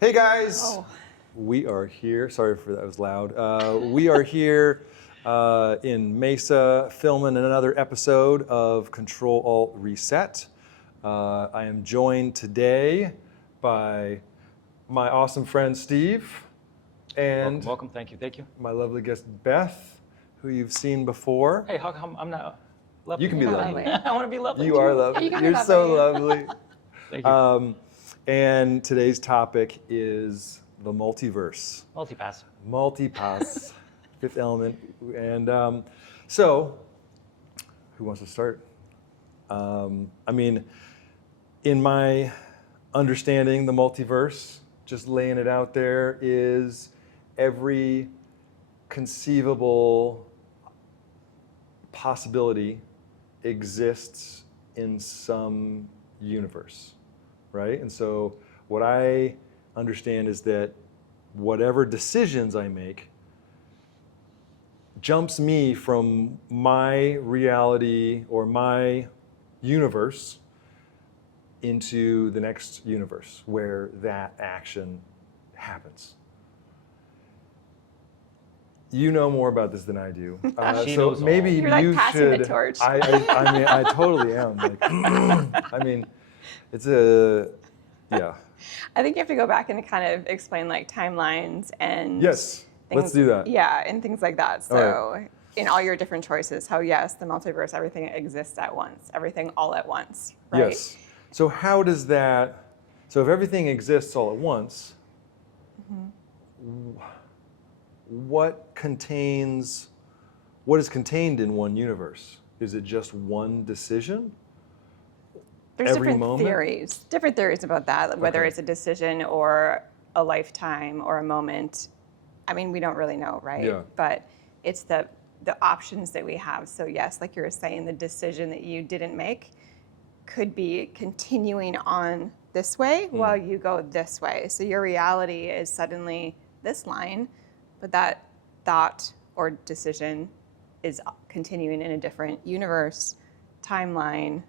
Hey guys, Oh. we are here. Sorry for that was loud. We are here in Mesa filming another episode of Ctrl-Alt-Reset. I am joined today by my awesome friend Steve and Welcome. Thank you. my lovely guest Beth, who you've seen before. Hey, how come I'm not lovely? You can be lovely. I want to be lovely. You are lovely. You can be You're so lovely. lovely. Thank you. And today's topic is the multiverse. Multipass. Multipass, Fifth Element. And so, who wants to start? I mean, in my understanding, the multiverse, just laying it out there, is every conceivable possibility exists in some universe, right? And so what I understand is that whatever decisions I make jumps me from my reality or my universe into the next universe where that action happens. You know more about this than I do. She So knows all. maybe You're like you passing the should. torch. I mean, I totally am. Like, I mean, it's a, yeah. I think you have to go back and kind of explain like timelines and Yes, let's do that. Yeah, and things like that. So All in all your different choices, how yes, the multiverse, everything exists at once, everything all at once, right? Yes. So how does that? So if everything exists all at once, what is contained in one universe? Is it just one decision? There's Every different theories about that, whether Okay. it's a decision or a lifetime or a moment. I mean, we don't really know, right? Yeah. But it's the options that we have. So yes, like you were saying, the decision that you didn't make could be continuing on this way while you go this way. So your reality is suddenly this line, but that thought or decision is continuing in a different universe, timeline,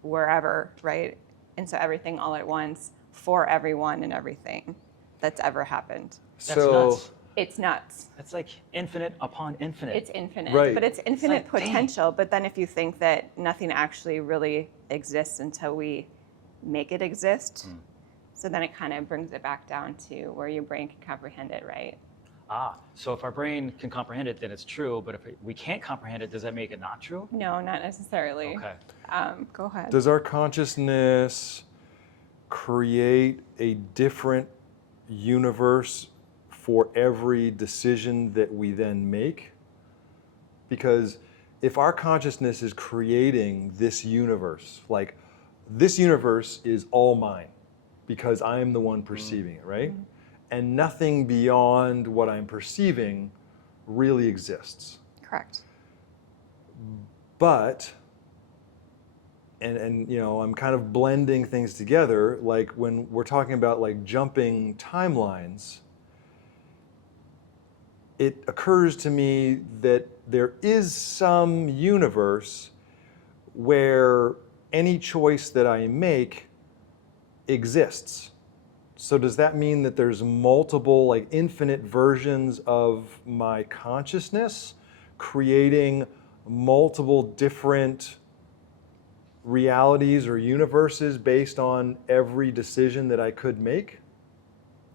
wherever, right? And so everything all at once for everyone and everything that's ever happened. That's So nuts. It's nuts. That's like infinite upon infinite. It's infinite, Right. but it's infinite like, dang. potential. But then if you think that nothing actually really exists until we make it exist, so then it kind of brings it back down to where your brain can comprehend it, right? So if our brain can comprehend it, then it's true. But if we can't comprehend it, does that make it not true? No, not necessarily. Okay. Go ahead. does our consciousness create a different universe for every decision that we then make? Because if our consciousness is creating this universe, like this universe is all mine because I am the one perceiving it, right? And nothing beyond what I'm perceiving really exists. Correct. But, and you know, I'm kind of blending things together, like when we're talking about like jumping timelines, it occurs to me that there is some universe where any choice that I make exists. So does that mean that there's multiple, like infinite versions of my consciousness creating multiple different realities or universes based on every decision that I could make?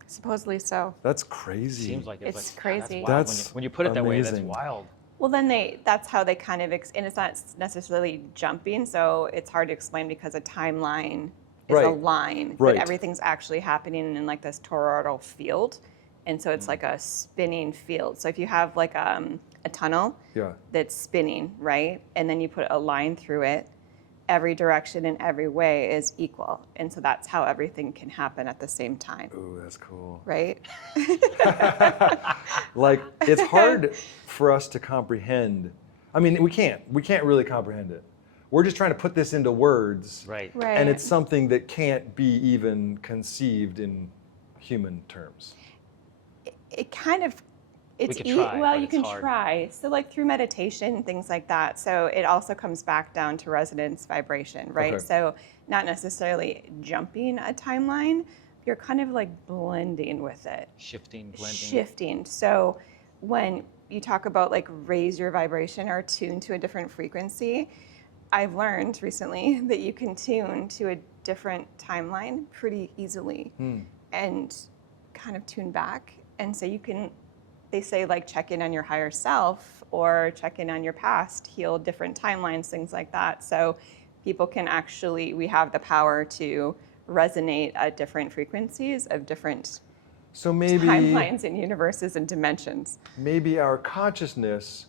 Supposedly so. That's crazy. Seems like It's like, crazy. That's wild. That's when you put it that way, that's amazing. wild. Well, then that's how they kind of, and it's not necessarily jumping, so it's hard to explain because a timeline is a Right. line, Right. but everything's actually happening in like this toroidal field, and so it's like a spinning field. So if you have like a tunnel Yeah. that's spinning, right, and then you put a line through it, every direction and every way is equal, and so that's how everything can happen at the same time, Ooh, that's cool. right? Like, it's hard for us to comprehend. I mean, we can't really comprehend it. We're just trying to put this into words. Right. Right. And it's something that can't be even conceived in human terms. It kind of, it's could try, well, but you it's can hard. try. So like through meditation, things like that. So it also comes back down to resonance vibration, right? Okay. So not necessarily jumping a timeline, you're kind of like blending with it. Shifting, blending. Shifting. So when you talk about like raise your vibration or tune to a different frequency, I've learned recently that you can tune to a different timeline pretty easily and kind of tune back. And so you can, they say like check in on your higher self or check in on your past, heal different timelines, things like that. So people can actually, we have the power to resonate at different frequencies of different So maybe timelines and universes and dimensions. maybe our consciousness,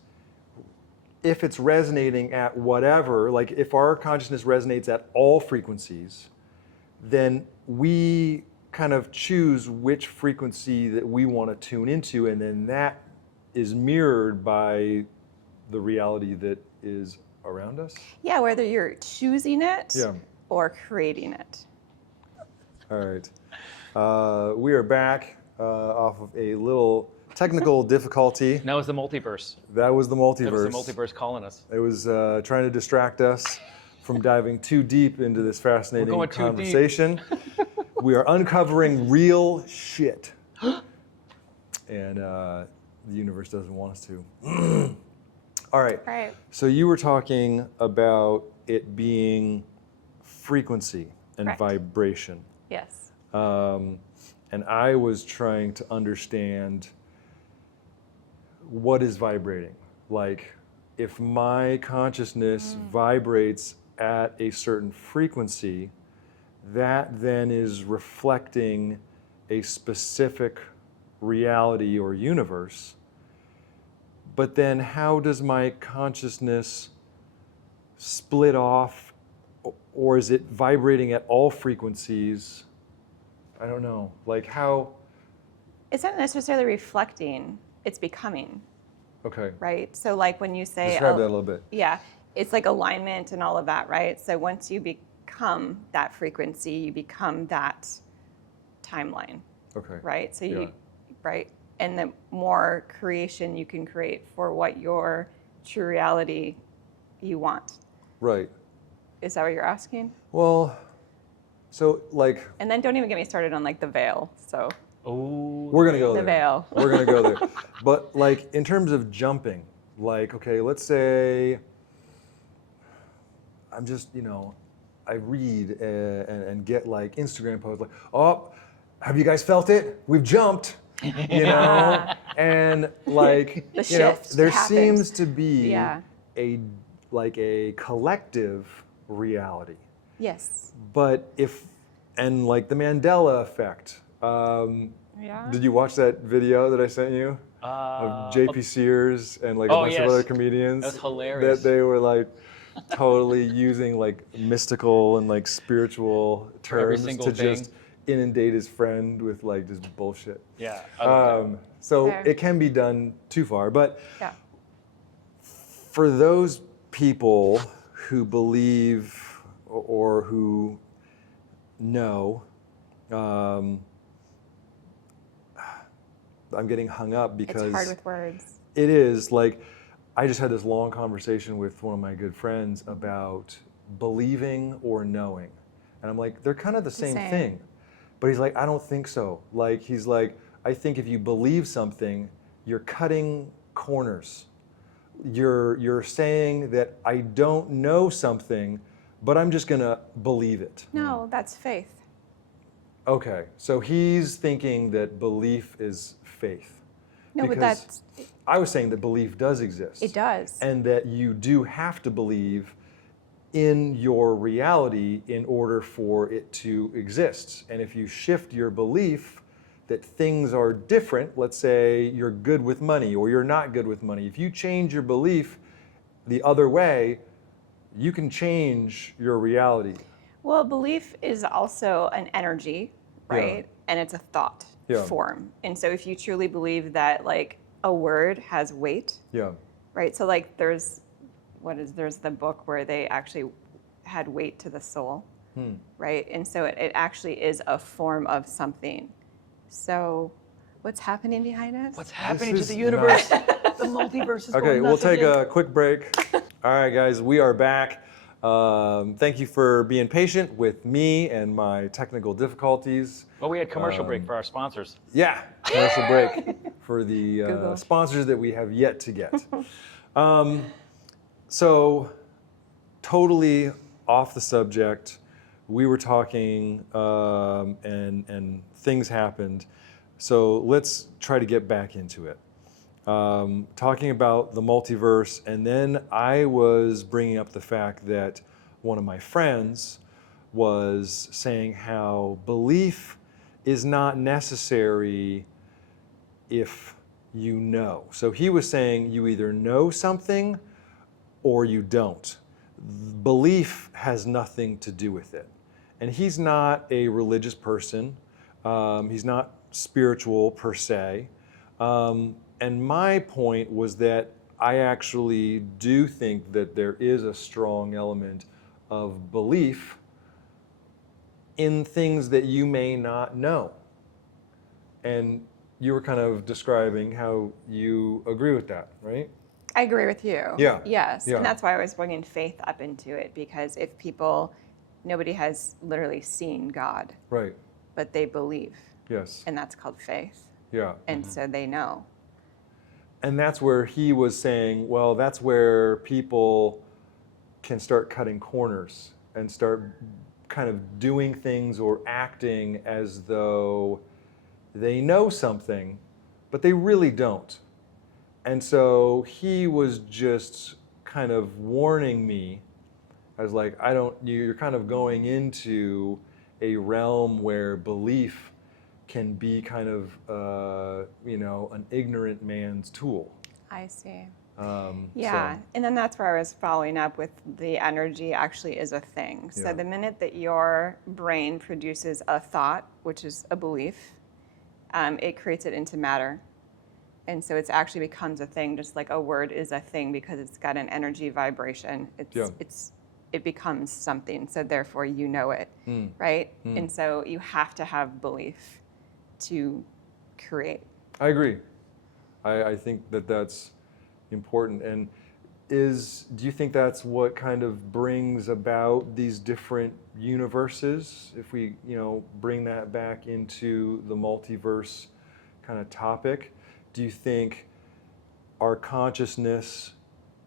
if it's resonating at whatever, like if our consciousness resonates at all frequencies, then we kind of choose which frequency that we want to tune into, and then that is mirrored by the reality that is around us. Yeah, whether you're choosing it Yeah. or creating it. All right. We are back off of a little technical difficulty. That was the multiverse. That was the multiverse. That was the multiverse calling us. It was trying to distract us from diving too deep into this fascinating We're going too conversation. We are uncovering real shit. And the universe doesn't want us to. All right. Right. So you were talking about it being frequency and Correct. vibration. Yes. And I was trying to understand what is vibrating. Like, if my consciousness vibrates at a certain frequency, that then is reflecting a specific reality or universe. But then how does my consciousness split off, or is it vibrating at all frequencies? I don't know. Like how? It's not necessarily reflecting, it's becoming, Okay. right? So like when you say, Describe that a little bit. yeah, it's like alignment and all of that, right? So once you become that frequency, you become that timeline, Okay. right? So Yeah. you, right? And the more creation you can create for what your true reality you want. Right. Is that what you're asking? Well, so like And then don't even get me started on like the veil. So Oh. we're gonna go the there. veil. We're gonna go there. But like in terms of jumping, like okay, let's say I'm just I read and get like Instagram posts like, oh, have you guys felt it? We've jumped. And like The shift there happened. seems to be Yeah. a collective reality. Yes. But and like the Mandela effect. Yeah. Did you watch that video that I sent you of JP Sears and like a bunch yes. of other comedians? That's hilarious. That they were like totally using like mystical and like spiritual For every terms single to thing. just inundate his friend with like just bullshit. Yeah. I love that. So Fair. it can be done too far, but Yeah. for those people who believe or who know, I'm getting hung up because It's hard with words. it is like I just had this long conversation with one of my good friends about believing or knowing, and I'm like, they're kind of the same Same. thing, but he's like, I don't think so. Like he's like, I think if you believe something, you're cutting corners. You're saying that I don't know something, but I'm just gonna believe it. No, that's faith. Okay, so he's thinking that belief is faith. No, but Because that's, I was saying that belief does exist. it does. And that you do have to believe in your reality in order for it to exist. And if you shift your belief that things are different, let's say you're good with money or you're not good with money, if you change your belief the other way, you can change your reality. Well, belief is also an energy, right? And it's a thought Yeah. form. And so if you truly believe that like a word has weight, Yeah. right? So like there's the book where they actually had weight to the soul, right? And so it actually is a form of something. So what's happening behind us? What's happening to is the universe? The multiverse is Okay, going we'll nuts take again. a quick break. All right, guys, we are back. Thank you for being patient with me and my technical difficulties. Well, we had commercial break for our sponsors. Yeah, commercial break for the Google. sponsors that we have yet to get. So, totally off the subject. We were talking and things happened. So let's try to get back into it. Talking about the multiverse, and then I was bringing up the fact that one of my friends was saying how belief is not necessary if you know. So he was saying you either know something or you don't. Belief has nothing to do with it. And he's not a religious person. He's not spiritual per se. And my point was that I actually do think that there is a strong element of belief in things that you may not know. And you were kind of describing how you agree with that, right? I agree with you. Yeah. Yes. Yeah. And that's why I was bringing faith up into it, because if nobody has literally seen God, Right. but they believe, Yes. and that's called faith. Yeah. And so they know. And that's where he was saying, well, that's where people can start cutting corners and start kind of doing things or acting as though they know something, but they really don't. And so he was just kind of warning me. I was like, you're kind of going into a realm where belief can be kind of, an ignorant man's tool. I see. Yeah. So. And then that's where I was following up with the energy actually is a thing. So Yeah. the minute that your brain produces a thought, which is a belief, it creates it into matter. And so it actually becomes a thing, just like a word is a thing because it's got an energy vibration. It becomes something. So therefore you know it, right? And so you have to have belief to create. I agree. I think that that's important. And do you think that's what kind of brings about these different universes? If we, bring that back into the multiverse kind of topic, do you think our consciousness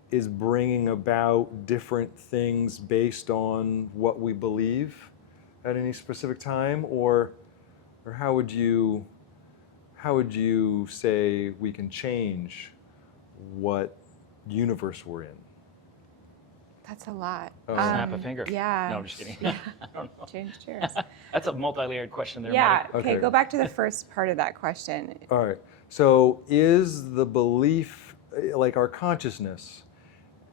is bringing about different things based on what we believe at any specific time, or how would you say we can change what universe we're in? That's a lot. Oh. Snap a finger. Yeah. No, I'm just kidding. Yeah. I don't know. Change chairs. That's a multi-layered question there, Yeah. Mike. Okay, Okay. go back to the first part of that question. All right. So is the belief, like our consciousness,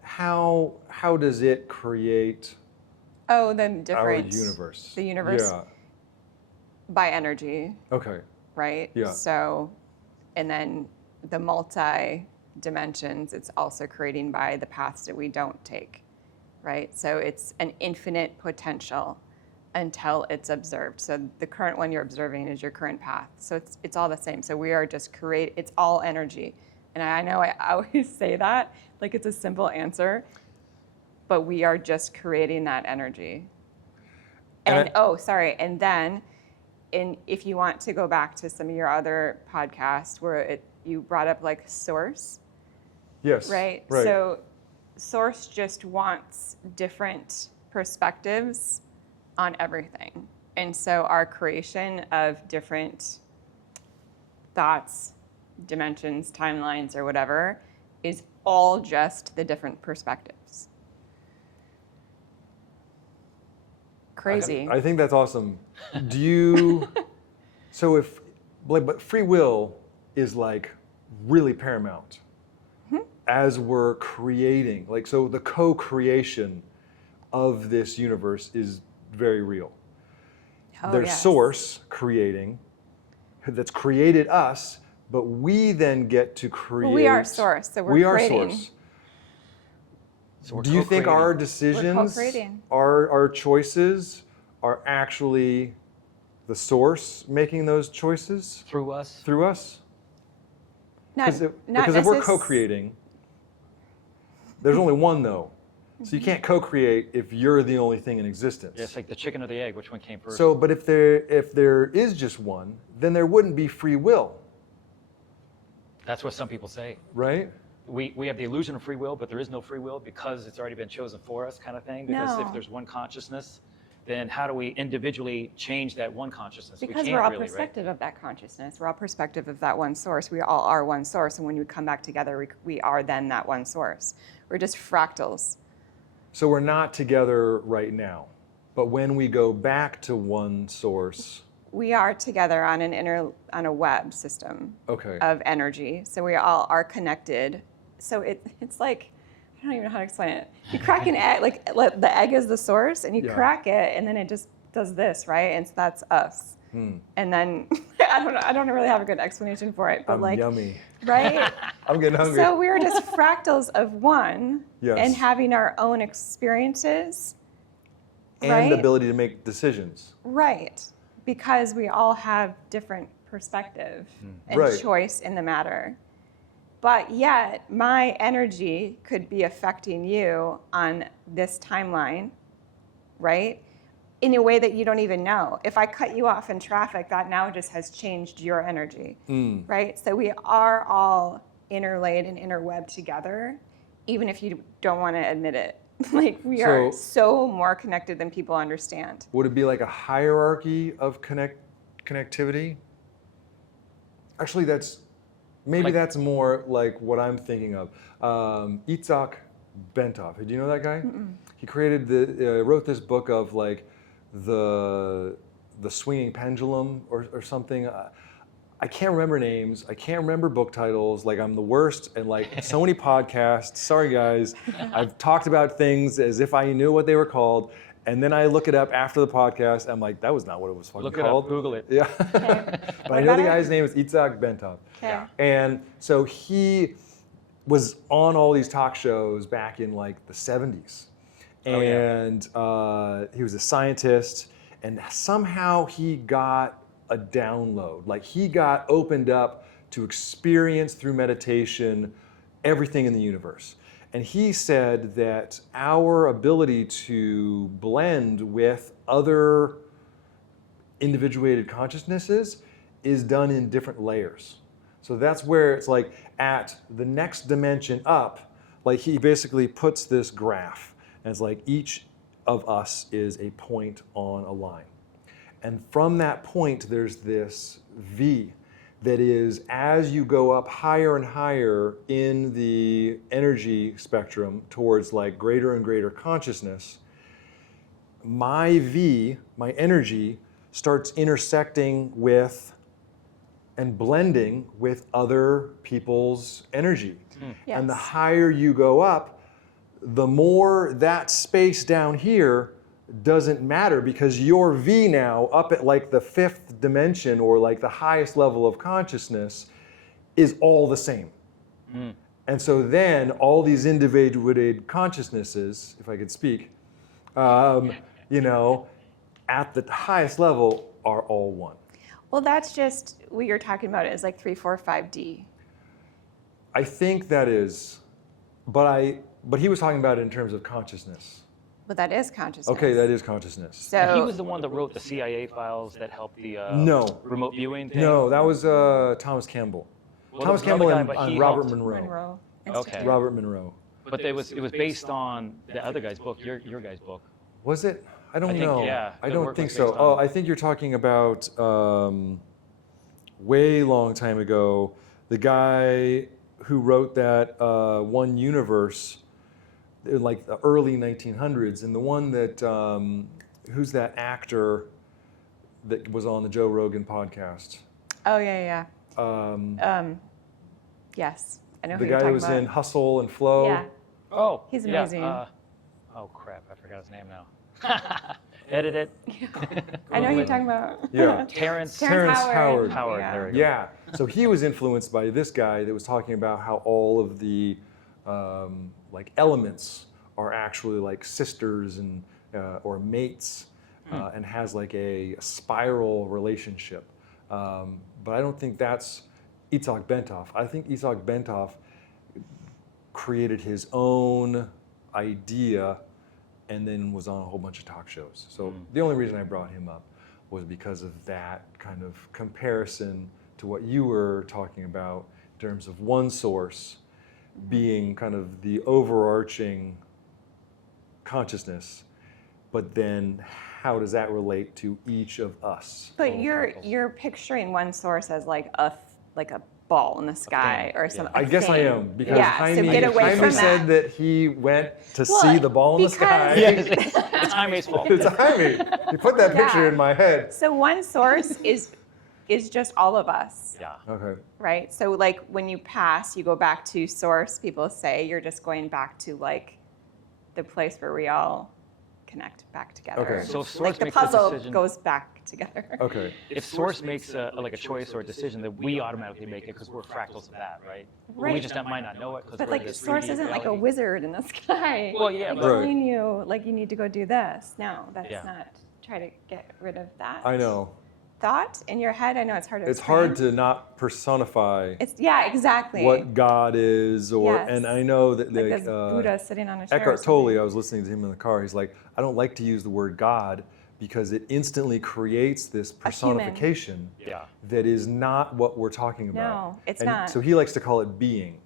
how does it create Oh, the our different universe? The universe Yeah. by energy, Okay. right? Yeah. So, and then the multi-dimensions, it's also creating by the paths that we don't take, right? So it's an infinite potential until it's observed. So the current one you're observing is your current path. So it's all the same. So we are just it's all energy. And I know I always say that, like it's a simple answer, but we are just creating that energy. And and then if you want to go back to some of your other podcasts where you brought up like source, Yes. right? Right. So source just wants different perspectives on everything. And so our creation of different thoughts, dimensions, timelines, or whatever is all just the different perspectives. Crazy. I think that's awesome. Do you? So but free will is like really paramount as we're creating. Like, so the co-creation of this universe is very real. Oh, There's yes. source creating that's created us, but we then get to create. Well, we are source, so we're we are creating. source. So we're Do you think co-creating. our We're decisions, co-creating. our choices, are actually the source making those choices Through us? through us? Not Because if we're necess- co-creating, there's only one though. So you can't co-create if you're the only thing in existence. Yeah, it's like the chicken or the egg, which one came first? So, but if there is just one, then there wouldn't be free will, That's what some people say. right? We have the illusion of free will, but there is no free will because it's already been chosen for us, kind of thing. Because No. if there's one consciousness, then how do we individually change that one consciousness? Because we we're all can't really, perspective of that consciousness. We're all perspective of that one source. We all are one source. And when we come back together, we are then that one source. We're just fractals. So we're not together right now, but when we go back to one source, We are together on on a web system okay. of energy. So we all are connected. So it's like, I don't even know how to explain it. You crack an egg, like the egg is the source, and you Yeah. crack it, and then it just does this, right? And so that's us. And then I don't know. I don't really have a good explanation for it, but I'm like, yummy. right? I'm getting hungry. So we're just fractals of one, Yes. and having our own experiences, And right? the ability to make decisions. Right, because we all have different perspective and Right. choice in the matter. But yet, my energy could be affecting you on this timeline, right? In a way that you don't even know. If I cut you off in traffic, that now just has changed your energy, right? So we are all interlaid and interwebbed together, even if you don't want to admit it. Like we are so more connected than people understand. Would it be like a hierarchy of connectivity? Actually, that's more like what I'm thinking of. Itzhak Bentov. Do you know that guy? He wrote this book of like the swinging pendulum or something. I can't remember names. I can't remember book titles. Like I'm the worst, and like so many podcasts. Sorry guys, I've talked about things as if I knew what they were called, and then I look it up after the podcast. I'm like, that was not what it was fucking Look called. it up, Google it. Yeah, Okay. but I know the guy's name is Itzhak Bentov. Okay. And so he was on all these talk shows back in like the 70s. Oh, yeah. And he was a scientist, and somehow he got a download. Like he got opened up to experience through meditation everything in the universe. And he said that our ability to blend with other individuated consciousnesses is done in different layers. So that's where it's like at the next dimension up, like he basically puts this graph, and it's like each of us is a point on a line. And from that point, there's this V that is, as you go up higher and higher in the energy spectrum towards like greater and greater consciousness, my V, my energy, starts intersecting with and blending with other people's energy. Yes. And the higher you go up, the more that space down here doesn't matter, because your V now up at like the 5th dimension or like the highest level of consciousness is all the same. And so then all these individuated consciousnesses, if I could speak, you know, at the highest level are all one. Well, that's just what you're talking about is like 3, 4, 5D. I think that is, but he was talking about it in terms of consciousness. But that is consciousness. Okay, that is consciousness. So He was the one that wrote the CIA files that helped the No. remote viewing thing? No, that was Thomas Campbell. Well, Thomas there was another Campbell guy, but and he Robert helped. Monroe. Monroe Okay. Institute. Robert Monroe. But it was based on the other guy's book, your guy's book. Was it? I don't I think, know. yeah, I the don't work think was so. based Oh, on- I think you're talking about way long time ago, the guy who wrote that One Universe in like the early 1900s, and the one that, who's that actor that was on the Joe Rogan podcast? Oh yeah, Um, yeah. Yes, I know the who guy you're that talking was about. in Hustle and Flow. Yeah, Oh, He's yeah, amazing. Oh crap, I forgot his name now. Edit it. I know who you're talking about. Yeah. Terrence Terrence Howard. Howard, Yeah. there we go. Yeah, so he was influenced by this guy that was talking about how all of the like elements are actually like sisters and or mates, and has like a spiral relationship. But I don't think that's Itzhak Bentov. I think Itzhak Bentov created his own idea and then was on a whole bunch of talk shows. So the only reason I brought him up was because of that kind of comparison to what you were talking about in terms of one source being kind of the overarching consciousness, but then how does that relate to each of us? But you're picturing one source as like a ball in the sky or something. I guess I am, because so get away Jaime from said that he went to see the ball in the sky. It's Jaime's fault. It's Jaime. You put that picture in my head. So one source is just all of us. Yeah. Okay. Right? So like when you pass, you go back to source, people say you're just going back to like the place where we all connect back together. Okay. So if source like the makes a puzzle decision, goes back together. Okay. if source makes a choice or a decision, that we automatically make it because we're fractals of that, right? Right. We just might not know it because But we're in like this source 3D isn't like a reality. wizard in the sky. Well, yeah, like but- telling you like you need to go do this. No, that's Yeah. not. Try to get rid of that. I know. Thought in your head. I know it's hard to. It's explain. hard to not personify It's exactly. what God is, or Yes. and I know that like like, this Buddha sitting on a chair. or Eckhart Tolle, something. I was listening to him in the car. He's like, I don't like to use the word God because it instantly creates this human. personification Yeah. that is not what we're talking about. No, it's and not. So he likes to call it being.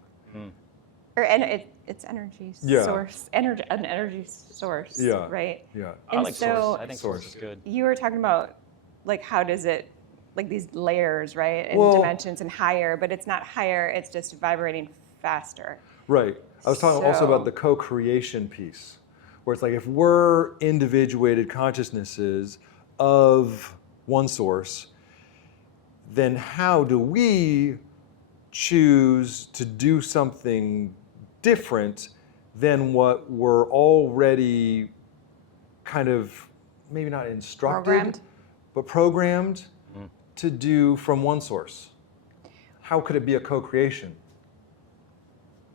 It's energy Yeah. source. An energy source. Yeah. Right. Yeah. I And like so- source. I think source Source. is good. You were talking about like how does it like these layers, right? And Well- dimensions and higher, but it's not higher, it's just vibrating faster. Right. I was talking also about So- the co-creation piece, where it's like if we're individuated consciousnesses of one source, then how do we choose to do something different than what we're already kind of maybe not instructed, Programmed. but programmed to do from one source? How could it be a co-creation?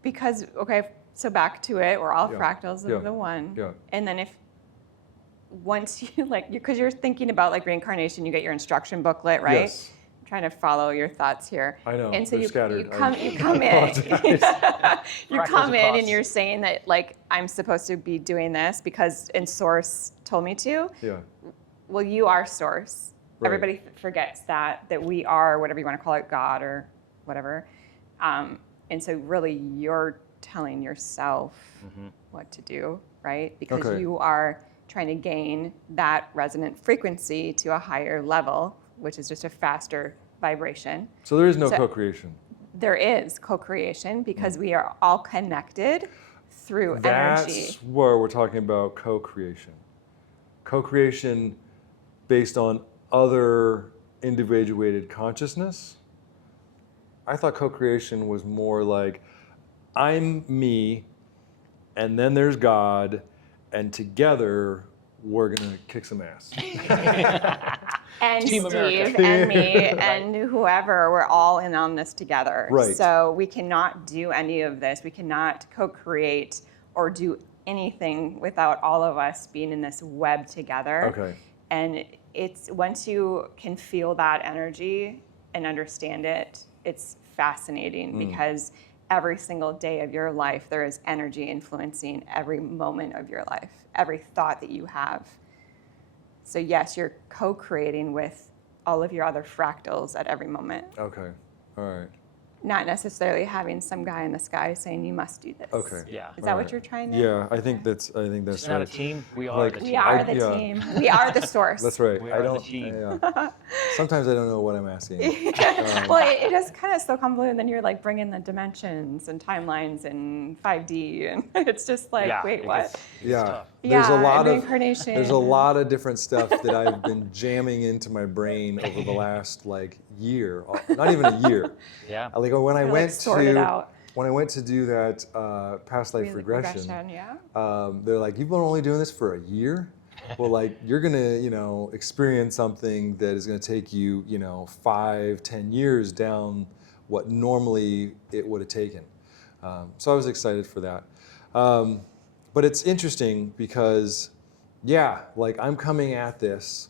Because okay, so back to it, we're all Yeah. fractals of Yeah. the one. Yeah. And then if once you like because you're thinking about like reincarnation, you get your instruction booklet, right? Yes. I'm trying to follow your thoughts here. I know, And so they're you scattered. come I you come in. you Fractals come in across. and you're saying that like I'm supposed to be doing this because in source told me to. Yeah. Well, you are source. Right. Everybody forgets that we are whatever you want to call it, God or whatever. And so really you're telling yourself what to do, right? Because Okay. you are trying to gain that resonant frequency to a higher level, which is just a faster vibration. So there is no So- co-creation. There is co-creation because we are all connected through That's energy. where we're talking about co-creation. Co-creation based on other individuated consciousness. I thought co-creation was more like I'm me, and then there's God, and together we're gonna kick some ass. And Team America. Steve and me and whoever, we're all in on this together. Right. So we cannot do any of this. We cannot co-create or do anything without all of us being in this web together. Okay. And it's once you can feel that energy and understand it, it's fascinating because every single day of your life there is energy influencing every moment of your life, every thought that you have. So yes, you're co-creating with all of your other fractals at every moment, Okay. All right. not necessarily having some guy in the sky saying you must do this. Okay. Yeah. Is that All what right. you're trying to? Yeah, I think that's It's not a right. team. We are Like- the team. We are the yeah. team. We are the source. That's right. We I are the don't. team. Yeah. Sometimes I don't know what I'm asking. Well, it is kind of so convoluted. And then you're like bringing the dimensions and timelines and 5D, and it's just like, Yeah, wait, it what? gets Yeah. tough. There's a Yeah, lot of reincarnation. there's a lot of different stuff that I've been jamming into my brain over the last like year, not even a year. Yeah. Like when I Kinda, like, went sort it to out. when I went to do that past life regression, yeah. they're like, you've been only doing this for a year. Well, like you're gonna, experience something that is gonna take you, 5-10 years down what normally it would have taken. So I was excited for that. But it's interesting because, yeah, like I'm coming at this,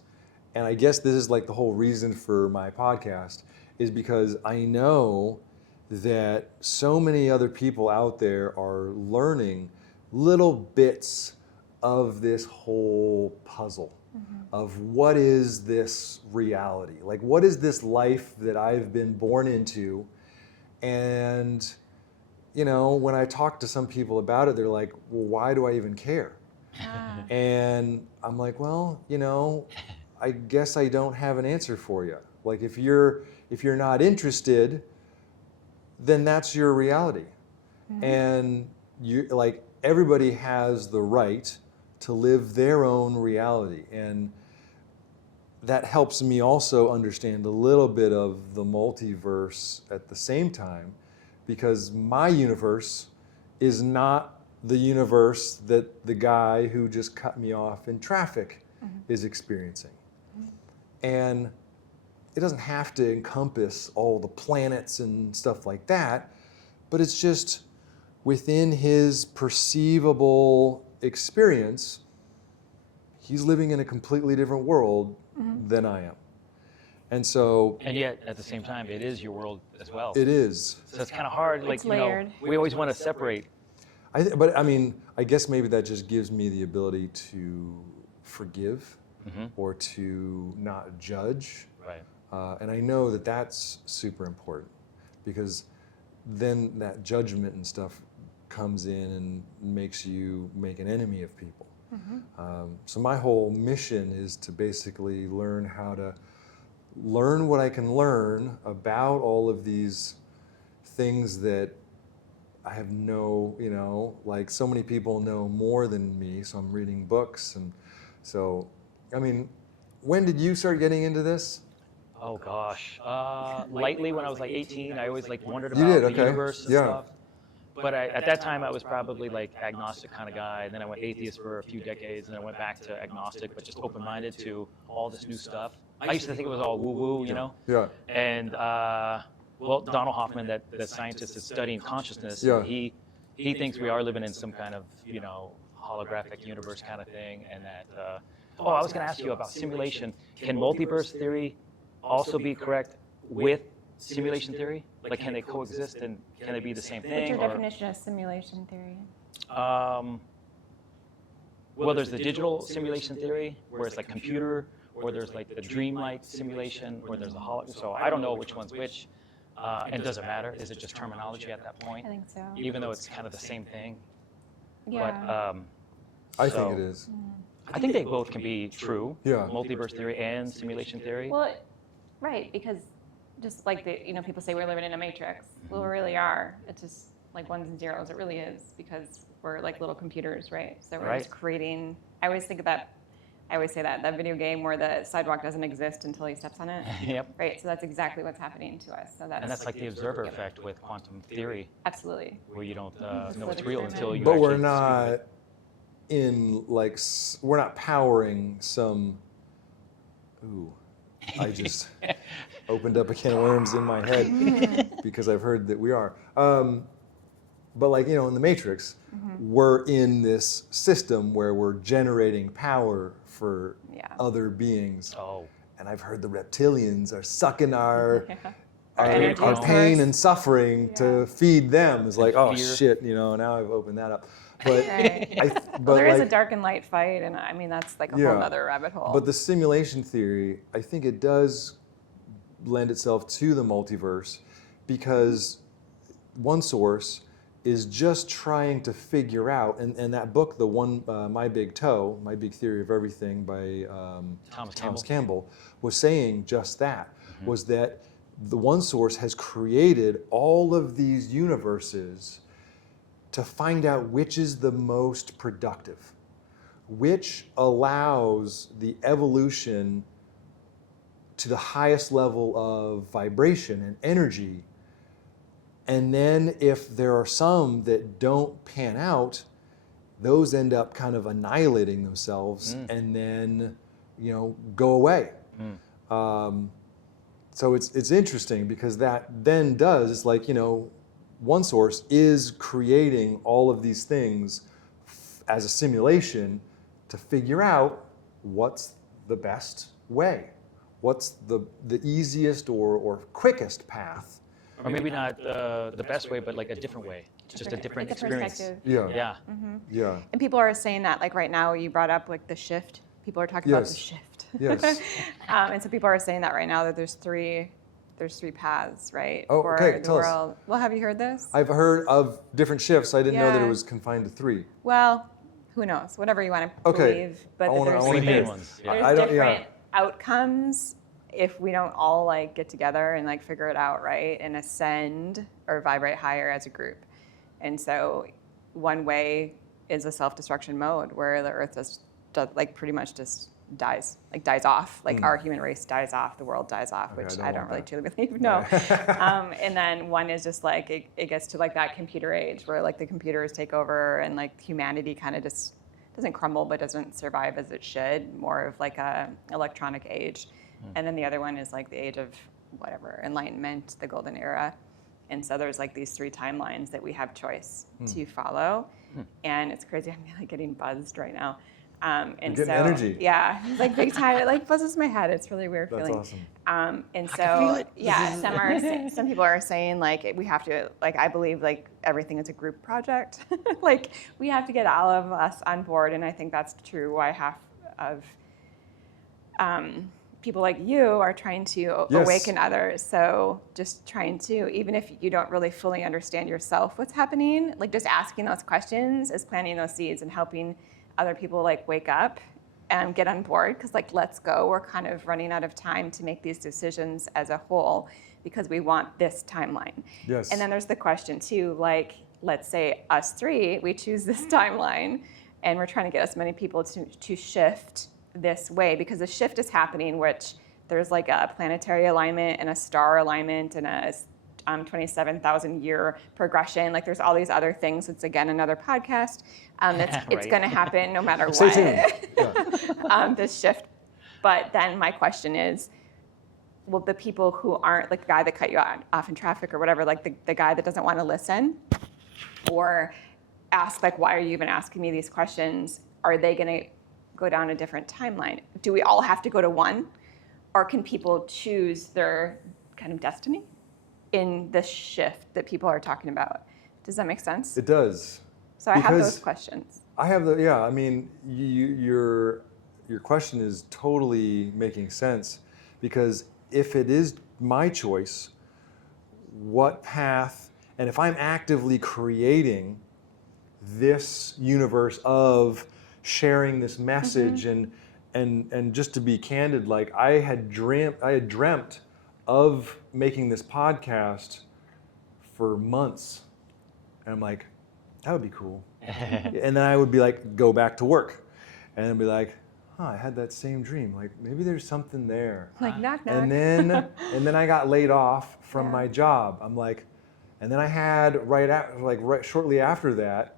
and I guess this is like the whole reason for my podcast, is because I know that so many other people out there are learning little bits of this whole puzzle of what is this reality? Like, what is this life that I've been born into? And, you know, when I talk to some people about it, they're like, well, why do I even care? And I'm like, well, you know, I guess I don't have an answer for you. Like, if you're not interested, then that's your reality. And you, like, everybody has the right to live their own reality. And that helps me also understand a little bit of the multiverse at the same time, because my universe is not the universe that the guy who just cut me off in traffic is experiencing. And it doesn't have to encompass all the planets and stuff like that, but it's just within his perceivable experience, he's living in a completely different world than I am. And so, And yet, at the same time, it is your world as well. it is. So it's kind of hard. Like, It's you know, layered. we always want to separate. But I mean, I guess maybe that just gives me the ability to forgive or to not judge. Right. And I know that that's super important, because then that judgment and stuff comes in and makes you make an enemy of people. So my whole mission is to basically learn how to learn what I can learn about all of these things that I have no, you know, like so many people know more than me, so I'm reading books. And so, I mean, when did you start getting into this? Oh gosh, lightly when I was like 18, I always like wondered You about did, the okay. universe and Yeah. stuff. But at that time, I was probably like agnostic kind of guy. And then I went atheist for a few decades, and then I went back to agnostic, but just open-minded to all this new stuff. I used to think it was all woo-woo, you know. Yeah. And well, Donald Hoffman, that scientist is studying consciousness. Yeah. And he thinks we are living in some kind of, you know, holographic universe kind of thing. And that oh, I was going to ask you about simulation. Can multiverse theory also be correct with simulation theory? Like, can they coexist, and can they be the same What's thing? your or- definition of simulation theory? Well, there's the digital simulation theory, where it's like computer, or there's like the dreamlike simulation, or there's the so I don't know which one's which, and does it matter? Is it just terminology at that point? I think so. Even though it's kind of the same thing. Yeah. But I so- think it is. I think they both can be true. Yeah. Multiverse theory and simulation theory. Well, right, because just like people say we're living in a matrix. Well, we really are. It's just like ones and zeros. It really is, because we're like little computers, right? So we're just Right. creating. I always say that video game where the sidewalk doesn't exist until he steps on it. Yep. Right. So that's exactly what's happening to us. So And that's like the observer effect with quantum theory, absolutely. where you don't Just know let it's it real experiment. until you But actually we're experience it. not in like we're not powering some. Ooh, I just opened up a can of worms in my head because I've heard that we are. But like, you know, in the Matrix, we're in this system where we're generating power for Yeah. other beings. Oh. And I've heard the reptilians are sucking our energy our pain source. and suffering to feed them. It's like, oh fear. shit, you know, now I've opened that up. But Right. but Well, there is a like, dark and light fight, and I mean that's like a Yeah. whole other rabbit hole. but the simulation theory, I think it does lend itself to the multiverse, because one source is just trying to figure out, and that book, the one, My Big Theory of Everything by Thomas Campbell, was saying just that, was that the one source has created all of these universes to find out which is the most productive, which allows the evolution to the highest level of vibration and energy. And then if there are some that don't pan out, those end up kind of annihilating themselves and then, you know, go away. So it's interesting, because that then does, it's like, you know, one source is creating all of these things as a simulation to figure out what's the best way, what's the easiest or quickest path. Or maybe not the best way, but like a different way. just a different It's a experience. perspective. Yeah. Yeah. Yeah. And people are saying that, like right now, you brought up like the shift. People are talking about the Yes. shift. Yes. And so people are saying that right now that there's three paths, right? Oh, for okay, the tell us. world. Well, have you heard this? I've heard of different shifts. I didn't know that it Yeah. was confined to 3. Well, who knows? Whatever you want to Okay. believe, but I that wanna- I there's, wanna hear. there's, Ones, yeah. there's I don't- different yeah. outcomes if we don't all like get together and like figure it out, right? And ascend or vibrate higher as a group. And so one way is a self-destruction mode where the earth just does, like pretty much just dies off. Like our human race dies off, the world dies off, Okay, which I I don't don't really want truly believe. No. And then one is just like it gets to like that computer age where like the computers take over and like humanity kind of just doesn't crumble but doesn't survive as it should. More of like a electronic age. And then the other one is like the age of whatever, enlightenment, the golden era. And so there's like these 3 timelines that we have choice to follow. And it's crazy. I'm like getting buzzed right now. And You're getting so, energy. yeah, it's like big time. It like buzzes my head. It's really weird That's feeling. awesome. And can feel so, it. yeah, some people are saying like we have to, like I believe like everything is a group project. Like we have to get all of us on board, and I think that's true. Why half of people like you are trying to Yes. awaken others. So just trying to, even if you don't really fully understand yourself what's happening, like just asking those questions is planting those seeds and helping other people like wake up and get on board, because like let's go, we're kind of running out of time to make these decisions as a whole because we want this timeline. Yes. And then there's the question too, like let's say us 3, we choose this timeline and we're trying to get as many people to shift this way, because the shift is happening, which there's like a planetary alignment and a star alignment and a 27,000 year progression. Like there's all these other things. It's again another podcast. It's Right. going to happen no matter Stay what. tuned. Yeah. This shift. But then my question is, well, the people who aren't, like the guy that cut you off in traffic or whatever, like the guy that doesn't want to listen or ask like, why are you even asking me these questions? Are they going to go down a different timeline? Do we all have to go to one? Or can people choose their kind of destiny in this shift that people are talking about? Does that make sense? It does. So I have because those questions. I have yeah, I mean, your question is totally making sense, because if it is my choice, what path, and if I'm actively creating this universe of sharing this message and just to be candid, like I had dreamt of making this podcast for months. And I'm like, that would be cool. And then I would be like, go back to work. And I'd be like, I had that same dream. Like maybe there's something there. Like knock knock. And then I got laid off from my job. I'm like, and then I had right shortly after that,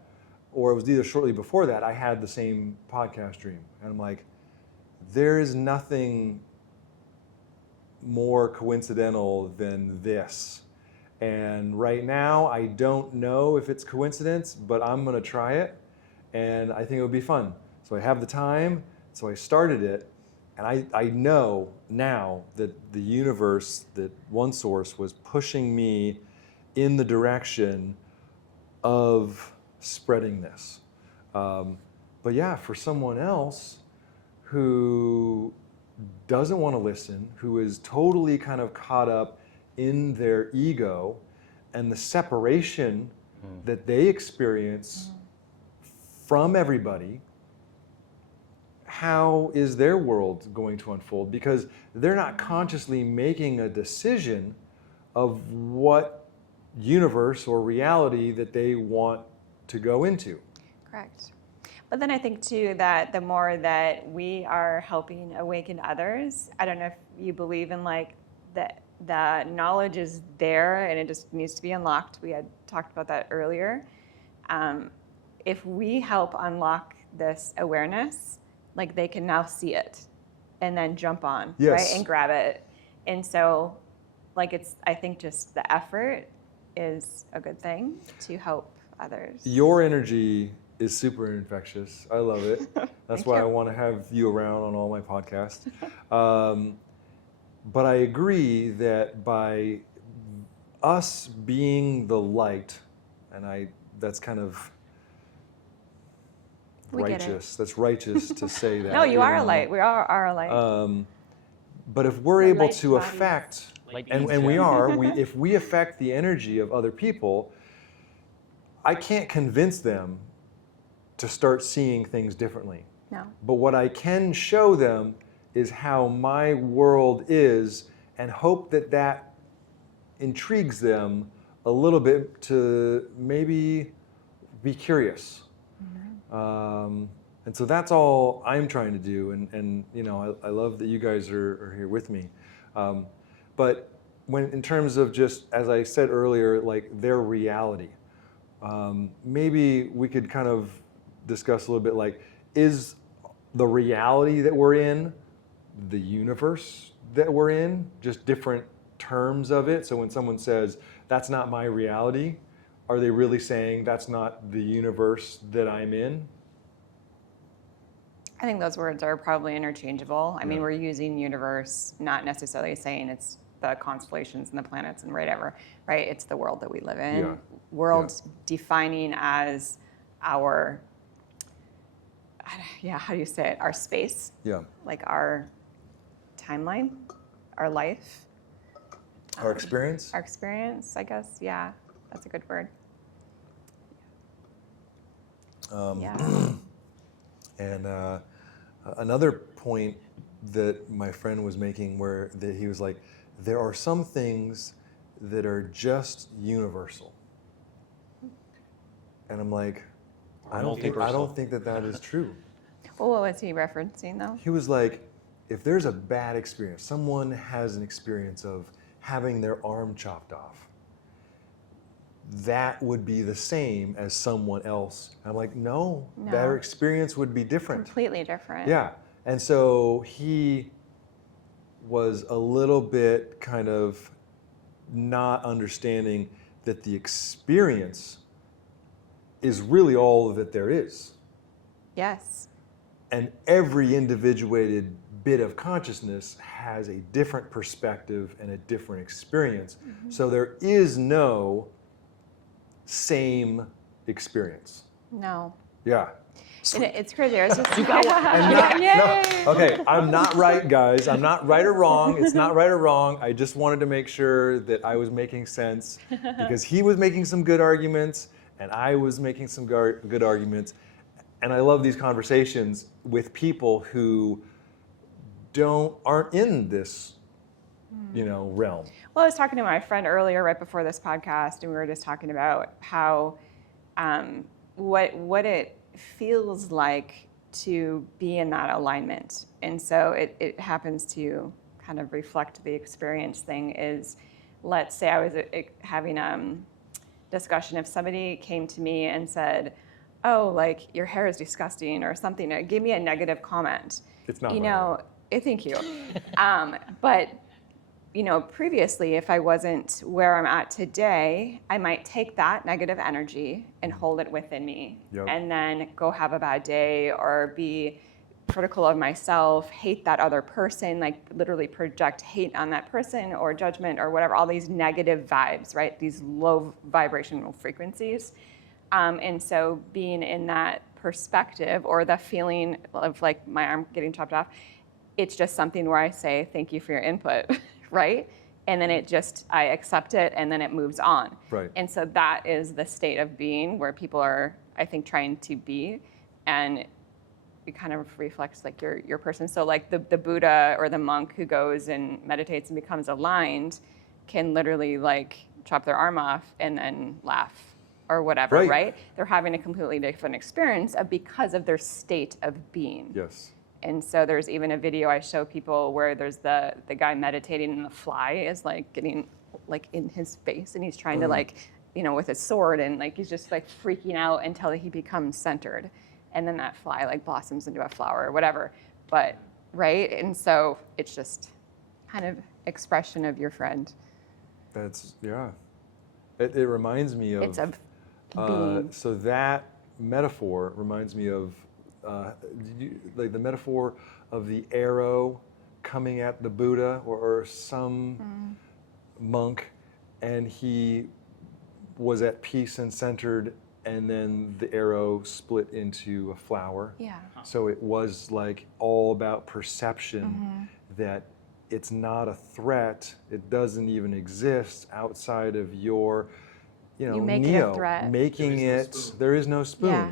or it was either shortly before that, I had the same podcast dream. And I'm like, there is nothing more coincidental than this. And right now, I don't know if it's coincidence, but I'm gonna try it, and I think it would be fun. So I have the time, so I started it, and I know now that the universe, that one source was pushing me in the direction of spreading this. But yeah, for someone else who doesn't want to listen, who is totally kind of caught up in their ego and the separation that they experience from everybody, how is their world going to unfold? Because they're not consciously making a decision of what universe or reality that they want to go into. Correct. But then I think too that the more that we are helping awaken others, I don't know if you believe in like that the knowledge is there and it just needs to be unlocked. We had talked about that earlier. If we help unlock this awareness, like they can now see it and then jump on, Yes. right, and grab it. And so like it's, I think just the effort is a good thing to help others. Your energy is super infectious. I love it. That's Thank why you. I want to have you around on all my podcasts. But I agree that by us being the light, and I that's kind of We get it. righteous. That's righteous to say that. No, you are a know. light. We are a light. But if we're The able light to bodies. affect, Light and beings, we yeah. are, if we affect the energy of other people, I can't convince them to start seeing things differently. No. But what I can show them is how my world is, and hope that that intrigues them a little bit to maybe be curious. And so that's all I'm trying to do. And you know, I love that you guys are here with me. But when, in terms of just, as I said earlier, like their reality, maybe we could kind of discuss a little bit, like, is the reality that we're in the universe that we're in, just different terms of it? So when someone says, that's not my reality, are they really saying that's not the universe that I'm in? I think those words are probably interchangeable. I mean, Yeah. we're using universe, not necessarily saying it's the constellations and the planets and whatever, right? It's the world that we live in. Yeah. World defining as our, how do you say it? Our space, Yeah. like our timeline, our life. Our experience? Our experience, I guess. Yeah, that's a good word. Yeah. And another point that my friend was making, where that he was like, there are some things that are just universal. And I'm like, I don't think that is true. Well, what was he referencing though? He was like, if there's a bad experience, someone has an experience of having their arm chopped off, that would be the same as someone else. I'm like, no, their experience would be different. Completely different. Yeah. And so he was a little bit kind of not understanding that the experience is really all that there is. Yes. And every individuated bit of consciousness has a different perspective and a different experience. So there is no same experience. No. Yeah. And it's crazy. I was just Okay, I'm not right, guys. I'm not right or wrong. It's not right or wrong. I just wanted to make sure that I was making sense, because he was making some good arguments and I was making some good arguments. And I love these conversations with people who aren't in this, realm. Well, I was talking to my friend earlier, right before this podcast, and we were just talking about how what it feels like to be in that alignment. And so it happens to kind of reflect the experience thing. Is, let's say I was having a discussion. If somebody came to me and said, oh, like, your hair is disgusting or something, give me a negative comment. It's not Thank you. But previously, if I wasn't where I'm at today, I might take that negative energy and hold it within me, and then go have a bad day or be critical of myself, hate that other person, like literally project hate on that person or judgment or whatever, all these negative vibes, right? These low vibrational frequencies. And so being in that perspective, or the feeling of like my arm getting chopped off, it's just something where I say, thank you for your input, right? And then I accept it, and then it moves on. Right. And so that is the state of being where people are, I think, trying to be. And it kind of reflects like your person. So like the Buddha or the monk who goes and meditates and becomes aligned can literally like chop their arm off and then laugh or whatever, right? They're having a completely different experience because of their state of being. Yes. And so there's even a video I show people where there's the guy meditating and the fly is like getting like in his face, and he's trying to like, with his sword, and like he's just like freaking out until he becomes centered. And then that fly like blossoms into a flower or whatever. But, right? And so it's just kind of expression of your friend. That's, yeah. It reminds me of... It's a being. So that metaphor reminds me of like the metaphor of the arrow coming at the Buddha or some monk, and he was at peace and centered, and then the arrow split into a flower. Yeah. So it was like all about perception, that it's not a threat. It doesn't even exist outside of your, You make it a Neo threat. making There is it. no spoon. There is no spoon. Yeah.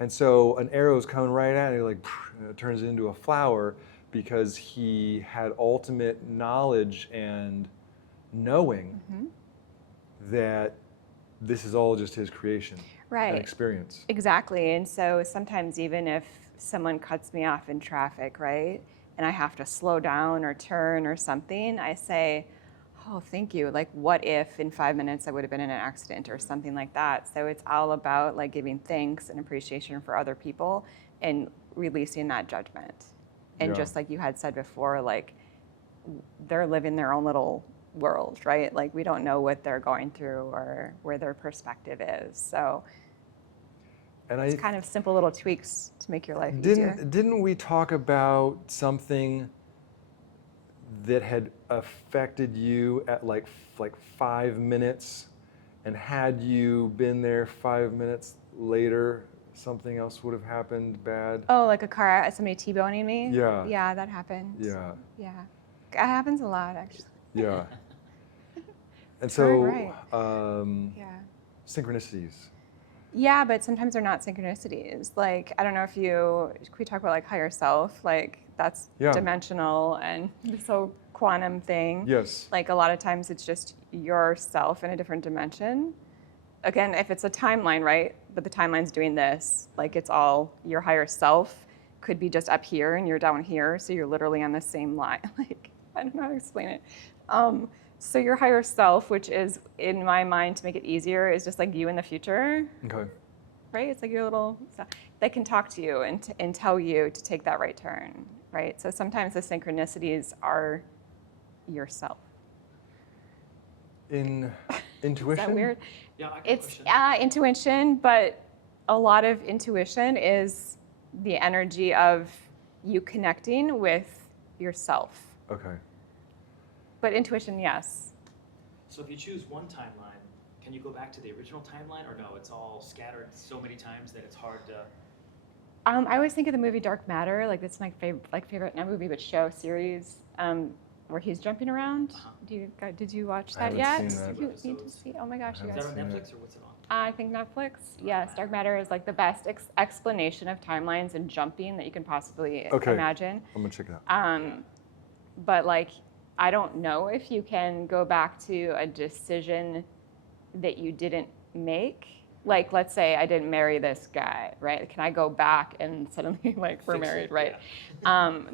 And so an arrow's coming right at you, like, and it turns into a flower because he had ultimate knowledge and knowing that this is all just his creation Right. and experience. Exactly. And so sometimes even if someone cuts me off in traffic, right, and I have to slow down or turn or something, I say, oh, thank you. Like, what if in 5 minutes I would have been in an accident or something like that? So it's all about like giving thanks and appreciation for other people and releasing that judgment. And Yeah. just like you had said before, like they're living their own little world, right? Like we don't know what they're going through or where their perspective is. So And it's kind of simple little tweaks to make your life easier. didn't we talk about something that had affected you at like 5 minutes, and had you been there 5 minutes later, something else would have happened bad? Oh, like a car, somebody T-boning me? Yeah. Yeah, that happened. Yeah, Yeah. That happens a lot, actually. yeah. And so, Right. Yeah. synchronicities. Yeah, but sometimes they're not synchronicities. Like, I don't know if can we talk about like higher self? Like, that's Yeah. dimensional and this whole quantum thing. Yes. Like, a lot of times it's just yourself in a different dimension. Again, if it's a timeline, right? But the timeline's doing this, like, it's all your higher self could be just up here and you're down here. So you're literally on the same line. Like, I don't know how to explain it. So your higher self, which is, in my mind, to make it easier, is just like you in the future, Okay. right? It's like your little self that can talk to you and tell you to take that right turn, right? So sometimes the synchronicities are yourself. In Is intuition? that weird? Yeah, I got a It's question. intuition, but a lot of intuition is the energy of you connecting with yourself. Okay. But intuition, yes. So if you choose one timeline, can you go back to the original timeline, or no? It's all scattered so many times that it's hard to. I always think of the movie Dark Matter, like that's my favorite, not movie, but show series, where he's jumping around. Uh-huh. Did you watch I that haven't yet? seen that. You need to see. Oh my gosh, you I Is guys. that on seen Netflix or what's it on? I think Netflix. Yes, Dark Matter is like the best explanation of timelines and jumping that you can possibly Okay. imagine. I'm gonna check it out. But like, I don't know if you can go back to a decision that you didn't make. Like, let's say I didn't marry this guy, right? Can I go back and suddenly like we're Fix married, it, right?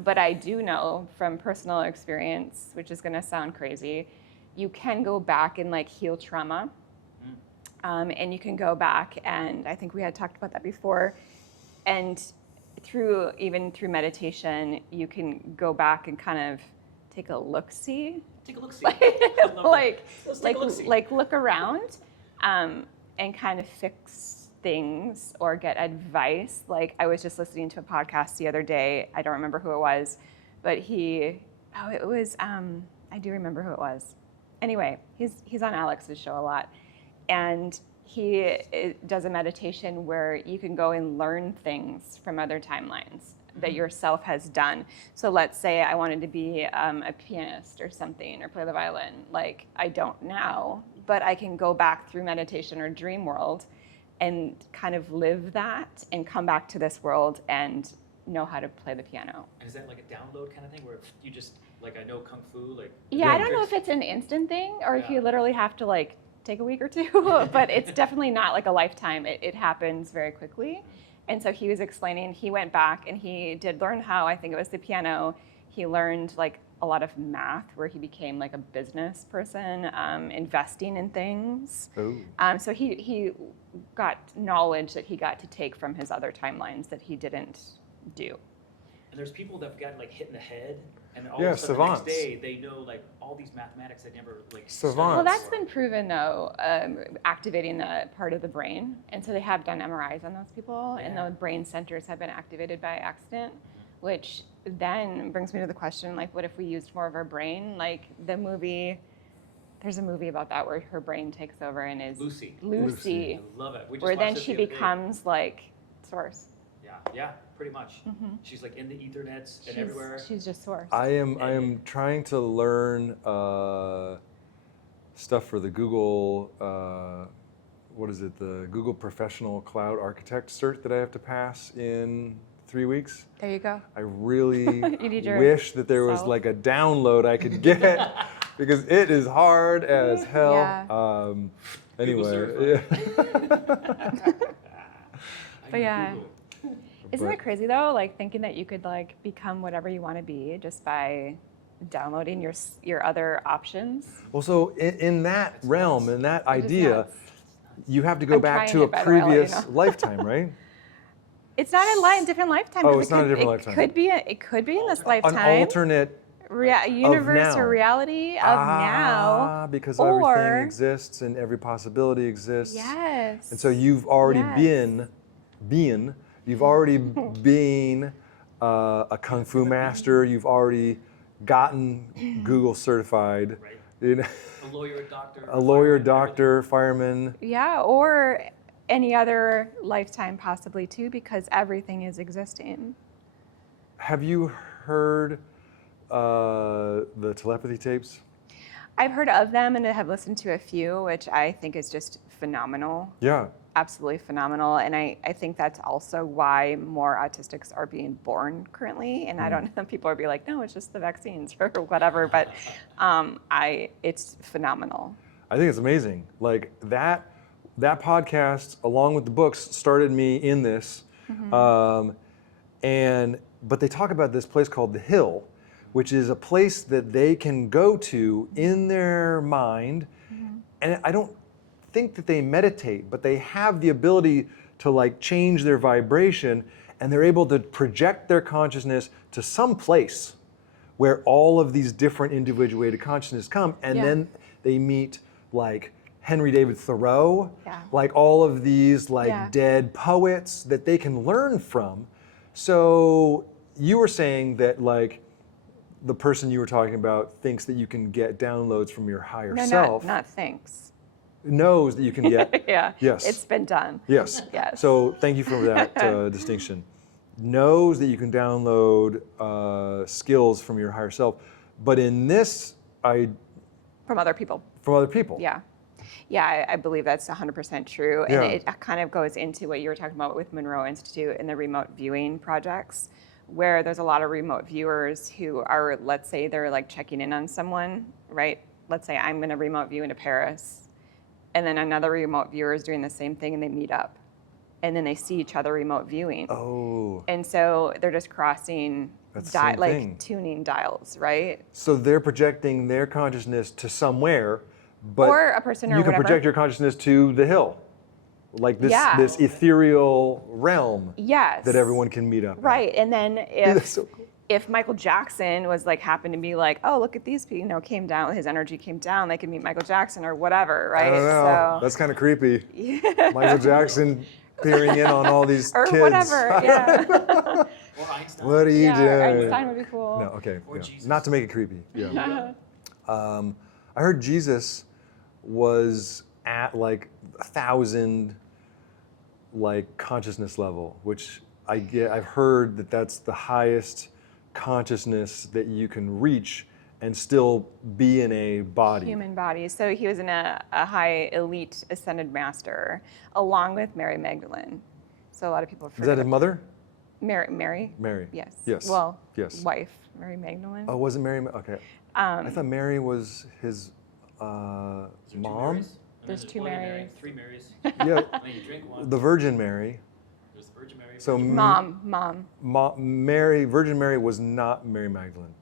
But I do know from personal experience, which is gonna sound crazy, you can go back and like heal trauma. And you can go back, and I think we had talked about that before, and through meditation, you can go back and kind of take a look-see, Take a look. See. I love that. Let's take a look-see. like look around, and kind of fix things or get advice. Like I was just listening to a podcast the other day. I don't remember who it was, but I do remember who it was. Anyway, he's on Alex's show a lot. And he does a meditation where you can go and learn things from other timelines that yourself has done. So let's say I wanted to be a pianist or something, or play the violin. Like, I don't now, but I can go back through meditation or dream world and kind of live that and come back to this world and know how to play the piano. And is that like a download kind of thing where you just, like, I know Kung Fu, like. Yeah, I don't know tricks? if it's an instant thing or if Yeah. you literally have to like take a week or two, but it's definitely not like a lifetime. It happens very quickly. And so he was explaining, he went back and he did learn how, I think it was the piano, he learned like a lot of math where he became like a business person, investing in things. Oh. So he got knowledge that he got to take from his other timelines that he didn't do. And there's people that've gotten like hit in the head, and all Yeah, of a sudden the next savants. day they know like all these mathematics they never like. Savants. Well, studied that's before. been proven though, activating the part of the brain. And so they have done MRIs on those people, and Yeah. the brain centers have been activated by accident, which then brings me to the question, like, what if we used more of our brain? Like the movie There's a movie about that where her brain takes over and is Lucy. Lucy. I love it. We just Where then watched it she the other day. becomes like Source. Yeah, pretty much. She's like in the ethernets and everywhere. She's just Source. I am trying to learn stuff for the Google, what is it, the Google Professional Cloud Architect cert that I have to pass in 3 weeks. There you go. I really You need your wish that there was self. like a download I could get because it is hard as hell. Yeah. Anyway, But yeah. Isn't it crazy though? Like thinking that you could like become whatever you want to be just by downloading your other options. Well, so in that realm, in that It is idea, nuts. you have to go I'm back trying to a it, by the way, I'll let you previous know. lifetime, right? It's not a different lifetime. Oh, 'cause it's not a different lifetime. It could be in this An lifetime. alternate Universe now. or reality of now. Because or, everything exists and every possibility exists. Yes. And so you've already Yes. you've already been a kung fu master. You've already gotten Google certified. Right. You know, A lawyer, doctor. a lawyer, fireman, doctor, fireman. Yeah, or any other lifetime possibly too, because everything is existing. Have you heard the telepathy tapes? I've heard of them and have listened to a few, which I think is just phenomenal. Yeah. Absolutely phenomenal. And I think that's also why more autistics are being born currently. And I don't know, people will be like, no, it's just the vaccines or whatever. But it's phenomenal. I think it's amazing. Like that podcast, along with the books, started me in this. But they talk about this place called The Hill, which is a place that they can go to in their mind. And I don't think that they meditate, but they have the ability to like change their vibration, and they're able to project their consciousness to some place where all of these different individuated consciousness come, and then they meet like Henry David Thoreau, like all of these like dead poets that they can learn from. So you were saying that like the person you were talking about thinks that you can get downloads from your higher self. Not thanks. Knows that you can get. Yeah. Yes. It's been done. Yes. Yes. So thank you for that distinction. Knows that you can download skills from your higher self, but in this, From other people. from other people. Yeah. Yeah, I believe that's 100% true. And it kind of goes into what you were talking about with Monroe Institute and the remote viewing projects, where there's a lot of remote viewers who are, let's say they're like checking in on someone, right? Let's say I'm going to remote view into Paris, and then another remote viewer is doing the same thing, and they meet up. And then they see each other remote viewing. Oh. And so they're just crossing, That's the same thing. tuning dials, right? So they're projecting their consciousness to somewhere, but Or a person or you can whatever. project your consciousness to the hill, like this Yeah. this ethereal realm Yes. that everyone can meet up. in. Right. And then That's if so cool. if Michael Jackson was like happened to be like, oh, look at these people, came down, his energy came down, they could meet Michael Jackson or whatever, right? I don't know. So That's kind of creepy. Michael Jackson peering in on all these or kids. whatever, yeah. Or Einstein. What are you Yeah, doing? Einstein would be cool. No, okay. Or yeah. Jesus. Not to make it creepy. Yeah. I heard Jesus was at like 1,000 like consciousness level, which I've heard that that's the highest consciousness that you can reach and still be in a body. Human body. So he was in a high elite ascended master along with Mary Magdalene. So a lot of people Is forget that his mother? Mary? Mary. Yes. Yes. Well, Yes. wife, Mary Magdalene. Oh, wasn't Mary? Okay. I thought Mary was his Is there two mom. Marys? And There's then two Bloody Mary, Marys. 3 Marys. Yeah, And then you drink one. the Virgin Mary. There's the Virgin Mary. So Virgin Mom. Virgin Mary was not Mary Magdalene.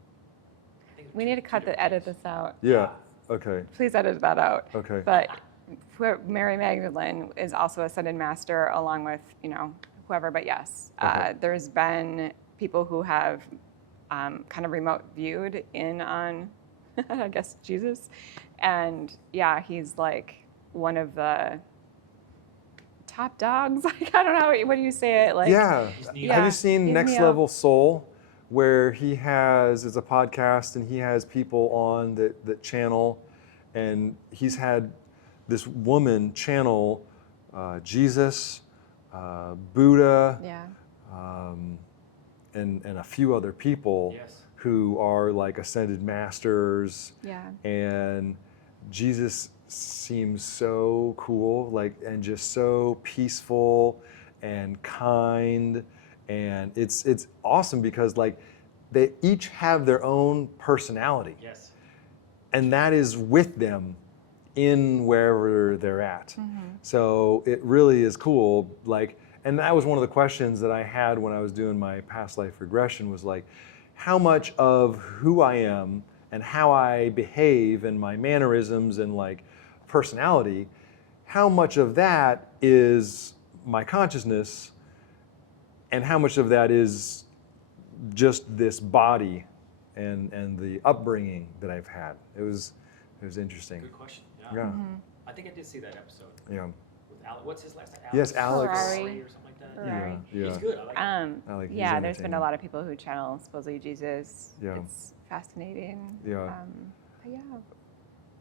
I think it's We need to cut edit this out. Yeah. Okay. Please edit that out. Okay. But Mary Magdalene is also ascended master along with, whoever, but yes. Okay. There's been people who have kind of remote viewed in on, I guess, Jesus. And yeah, he's like one of the top dogs. Like, I don't know, what do you say it? Like, Yeah. He's neat. Have Yeah, you seen he's Next Neo. Level Soul, where it's a podcast and he has people on that channel, and he's had this woman channel Jesus, Buddha, Yeah. and a few other people Yes. who are like ascended masters. Yeah. And Jesus seems so cool, like, and just so peaceful and kind, and it's awesome because like they each have their own personality, Yes. and that is with them in wherever they're at. So it really is cool. Like, and that was one of the questions that I had when I was doing my past life regression was like, how much of who I am and how I behave and my mannerisms and like personality, how much of that is my consciousness and how much of that is just this body and the upbringing that I've had. It was interesting. Good question. Yeah. Mm-hmm. I think I did see that episode Yeah. with Alex. What's his last name? Yes, Alex. Ferrari. Or something like that. Ferrari. Yeah. He's good. I like him. I like- he's Yeah, there's been a entertaining. lot of people who channel supposedly Jesus. Yeah. It's fascinating. Yeah. But yeah.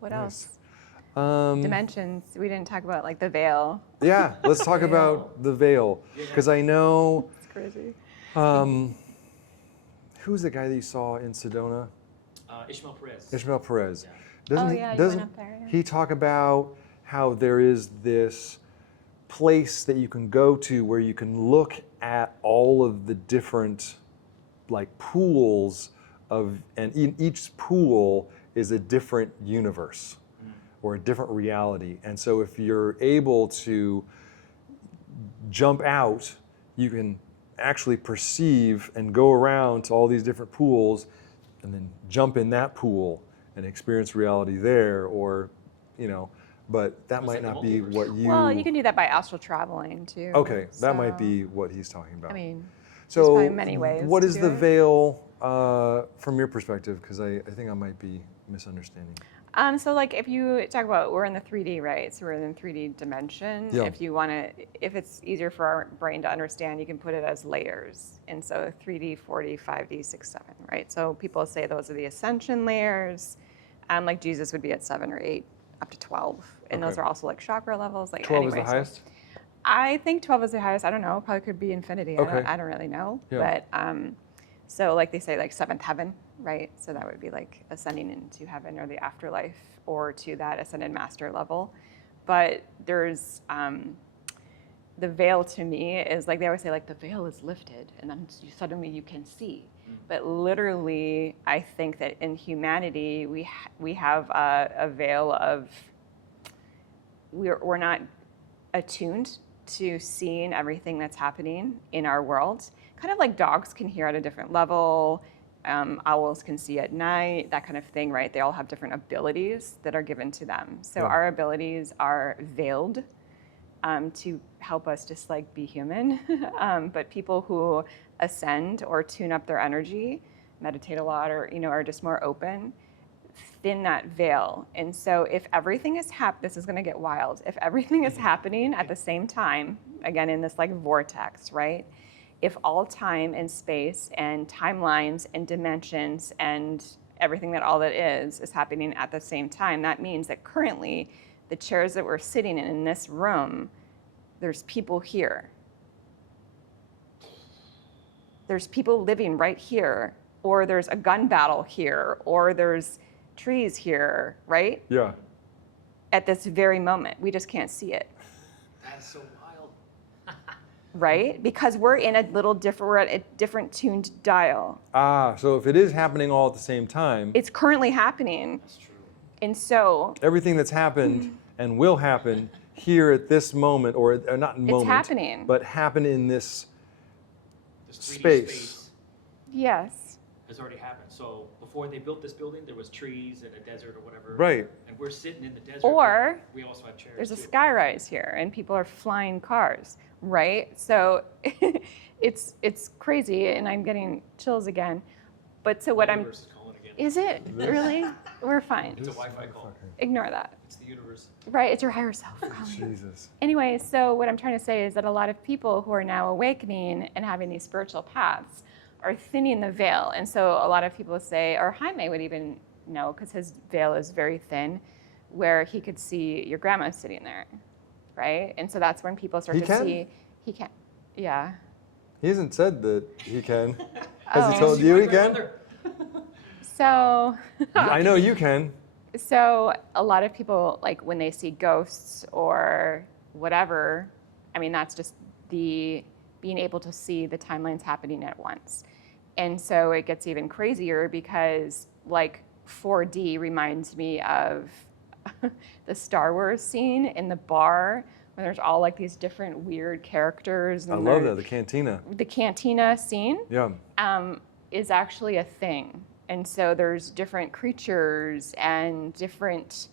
What Nice. else? Dimensions. We didn't talk about like the veil. Yeah, let's talk about the veil because I know It's crazy. who's the guy that you saw in Sedona? Ishmael Perez. Ishmael Perez. Yeah. Doesn't Oh, he, yeah, you doesn't went up there, yeah. he talk about how there is this place that you can go to where you can look at all of the different like pools of, and in each pool is a different universe or a different reality. And so if you're able to jump out, you can actually perceive and go around to all these different pools and then jump in that pool and experience reality there, or, you know, but that It's might like the not be multiverse. what you... Well, you can do that by astral traveling too. Okay, that might So, be what he's talking about. I mean, so probably many ways what to is do the it. veil from your perspective? Because I think I might be misunderstanding. so like if you talk about, we're in the 3D, right? So we're in the 3D dimension. Yeah. If you want to, if it's easier for our brain to understand, you can put it as layers. And so 3D, 4D, 5D, 6, 7, right? So people say those are the Ascension layers. Like Jesus would be at 7 or 8, up to 12. And those Okay. are also like chakra levels. Like 12 is anyway, the so highest? I think 12 is the highest. I don't know. Probably could be infinity. Okay. I don't really know. Yeah. But so like they say, like seventh heaven, right? So that would be like ascending into heaven or the afterlife or to that ascended master level. But there's the veil to me is like they always say like the veil is lifted and then suddenly you can see. But literally, I think that in humanity we have a veil of we're not attuned to seeing everything that's happening in our world. Kind of like dogs can hear at a different level, owls can see at night, that kind of thing, right? They all have different abilities that are given to them. So Yeah. our abilities are veiled to help us just like be human. But people who ascend or tune up their energy, meditate a lot, or are just more open, thin that veil. And so if everything is this is going to get wild. If everything is happening at the same time, again in this like vortex, right? If all time and space and timelines and dimensions and everything that all that is happening at the same time, that means that currently the chairs that we're sitting in this room, there's people here. There's people living right here, or there's a gun battle here, or there's trees here, right? Yeah. At this very moment. We just can't see it, That's so wild. right? Because we're in a little different, we're at a different tuned dial. So if it is happening all at the same time, It's currently happening. That's true. And so everything that's happened and will happen here at this moment, or not moment, happening. but happen in this This 3D Space. yes. has already happened. So before they built this building, there was trees and a desert or whatever. Right. And we're sitting in the desert. Or but we also have chairs. There's a too. skyrise here and people are flying cars, right? So it's crazy and I'm getting chills again. But so what I'm, Universe is calling again. is it really? We're fine. It's a Wi-Fi call. Ignore that. It's the universe. Right, it's your higher self calling. Jesus. Anyway, so what I'm trying to say is that a lot of people who are now awakening and having these spiritual paths are thinning the veil. And so a lot of people say, or Jaime would even know, because his veil is very thin, where he could see your grandma sitting there, right? And so that's when people start He to can? see, he can't, yeah. He hasn't said that he can. Has Oh. he told See you my he can? grandmother. So, I know you can. so a lot of people, like when they see ghosts or whatever, I mean, that's just the being able to see the timelines happening at once. And so it gets even crazier because like 4D reminds me of the Star Wars scene in the bar when there's all like these different weird characters. I And love they're- that, the cantina. The cantina scene Yeah. is actually a thing. And so there's different creatures and different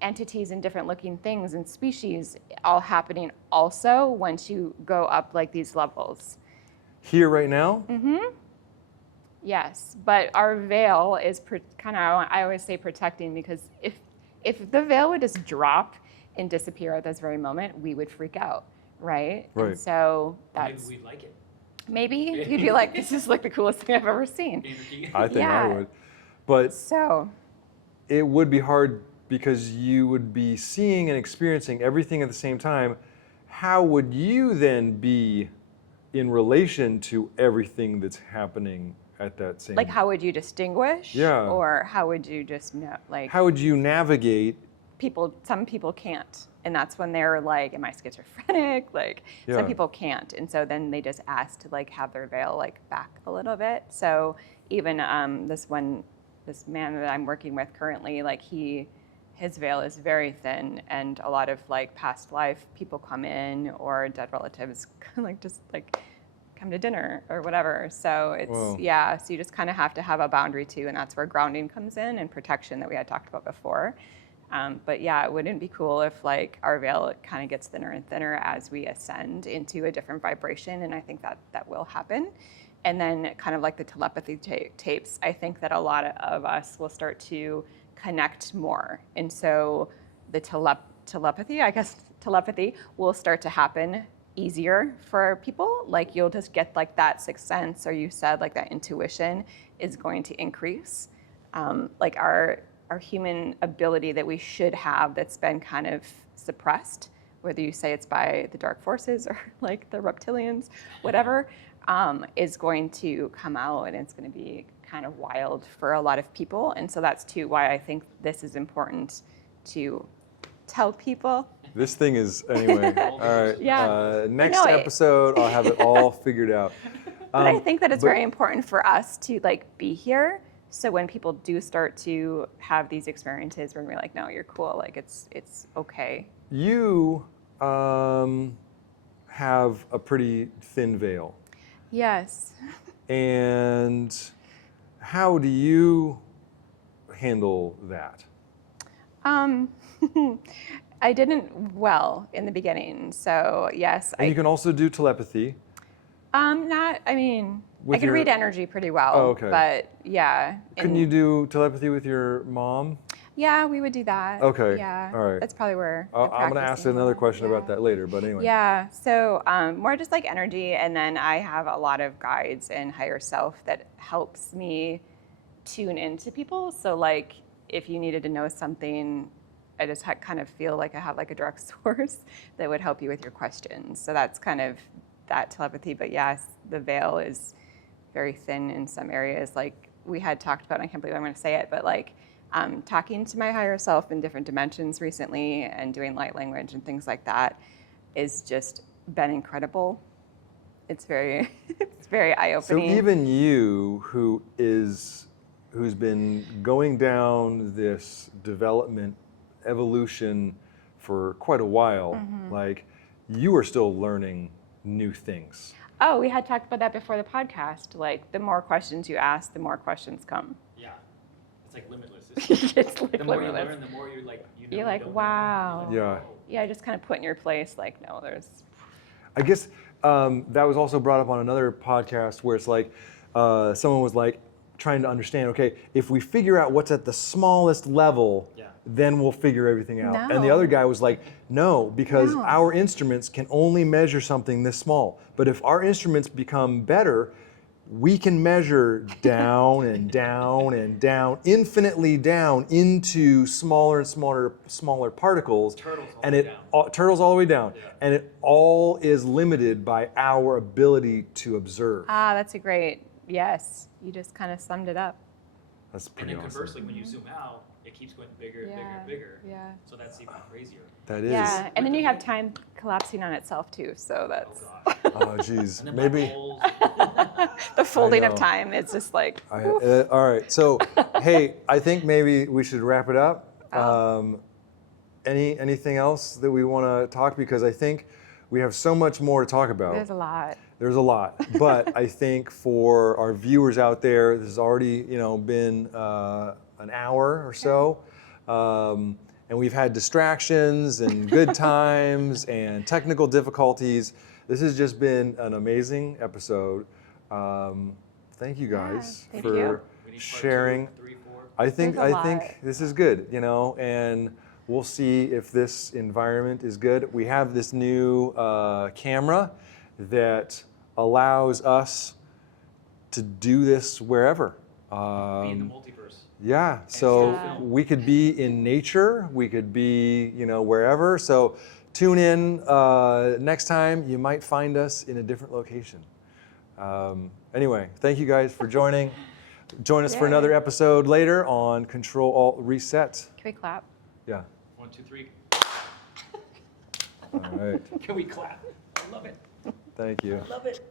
entities and different looking things and species all happening also once you go up like these levels. Here right now? Yes, but our veil is kind of, I always say protecting, because if the veil would just drop and disappear at this very moment, we would freak out, right? Right. And so Maybe that's, we'd like it. maybe you'd be like, this is like the coolest thing I've ever seen. I think I Yeah. would. But So, it would be hard because you would be seeing and experiencing everything at the same time. How would you then be in relation to everything that's happening at that same like, how would you distinguish? Yeah. Or how would you just know, like, How would you navigate? some people can't. And that's when they're like, am I schizophrenic? Like, Yeah. some people can't. And so then they just ask to like have their veil like back a little bit. So even this man that I'm working with currently, like his veil is very thin, and a lot of like past life people come in, or dead relatives like just like come to dinner or whatever. So it's, Whoa. yeah, so you just kind of have to have a boundary too, and that's where grounding comes in and protection that we had talked about before. But yeah, it wouldn't be cool if like our veil kind of gets thinner and thinner as we ascend into a different vibration, and I think that will happen. And then kind of like the telepathy tapes, I think that a lot of us will start to connect more. And so the telepathy will start to happen easier for people. Like you'll just get like that sixth sense, or you said like that intuition is going to increase. Like our human ability that we should have that's been kind of suppressed, whether you say it's by the dark forces or like the reptilians, whatever, is going to come out, and it's going to be kind of wild for a lot of people. And so that's too why I think this is important to tell people. This thing is, anyway. All right. Yeah. Next No, episode, I'll have it all figured out. But I think that it's but- very important for us to like be here. So when people do start to have these experiences where we're like, no, you're cool, like it's okay. You have a pretty thin veil. Yes. And how do you handle that? I didn't well in the beginning. So yes, And you can also do telepathy. I With can your- read energy pretty well. Oh, okay. But yeah. Couldn't you do telepathy with your mom? Yeah, we would do that. Okay, Yeah. all right. That's probably where the I'm going to practice ask came another from. question about Yeah. that later, but anyway. Yeah, so more just like energy, and then I have a lot of guides and higher self that helps me tune into people. So like if you needed to know something, I just kind of feel like I have like a direct source that would help you with your questions. So that's kind of that telepathy. But yes, the veil is very thin in some areas. Like we had talked about, and I can't believe I'm going to say it, but like talking to my higher self in different dimensions recently and doing light language and things like that is just been incredible. It's very, it's very So eye-opening. even you, who's been going down this development, evolution for quite a while, Mm-hmm. like you are still learning new things. Oh, we had talked about that before the podcast. Like the more questions you ask, the more questions come. Yeah. It's like limitless. It's like The more you limitless. learn, the more you're like, you know, You're you like, don't know. wow. You're Yeah. like, oh. Yeah, just kind of put in your place. Like, no, there's. I guess that was also brought up on another podcast where it's like someone was like trying to understand, okay, if we figure out what's at the smallest level, Yeah. then we'll figure everything out. And the No. other guy was like, no, because No. our instruments can only measure something this small. But if our instruments become better, we can measure down and down and down, infinitely down into smaller and smaller particles. Turtles all and the way it down. turtles all the way down, Yeah. and it all is limited by our ability to observe. Ah, that's a great, yes. You just kind of summed it up. That's And pretty then awesome. conversely, when you zoom out, it keeps going bigger and bigger and bigger. Yeah. So that's even crazier. That is. Yeah, and then you have time collapsing on itself too, so Oh that's gosh. Oh, geez. And then black Maybe. holes. the folding of know. time. It's just like, All right. So, hey, I think maybe we should wrap it up. Oh. Anything else that we want to talk? Because I think we have so much more to talk about. there's a lot. There's a lot, but I think for our viewers out there, this has already been an hour or so, and we've had distractions and good times and technical difficulties. This has just been an amazing episode. Thank you guys thank for you. We need part sharing. 2, 3, 4. I think There's a lot. this is good, and we'll see if this environment is good. We have this new camera that allows us to do this wherever. Be in the multiverse. Yeah, so Yeah. we could be in nature, we could be, wherever. So tune in next time. You might find us in a different location. Anyway, thank you guys for joining. Join us for Yay. another episode later on Ctrl-Alt-Reset. Can we clap? Yeah. 1, 2, 3. All right. Can we clap? I love it. Thank you. Love it.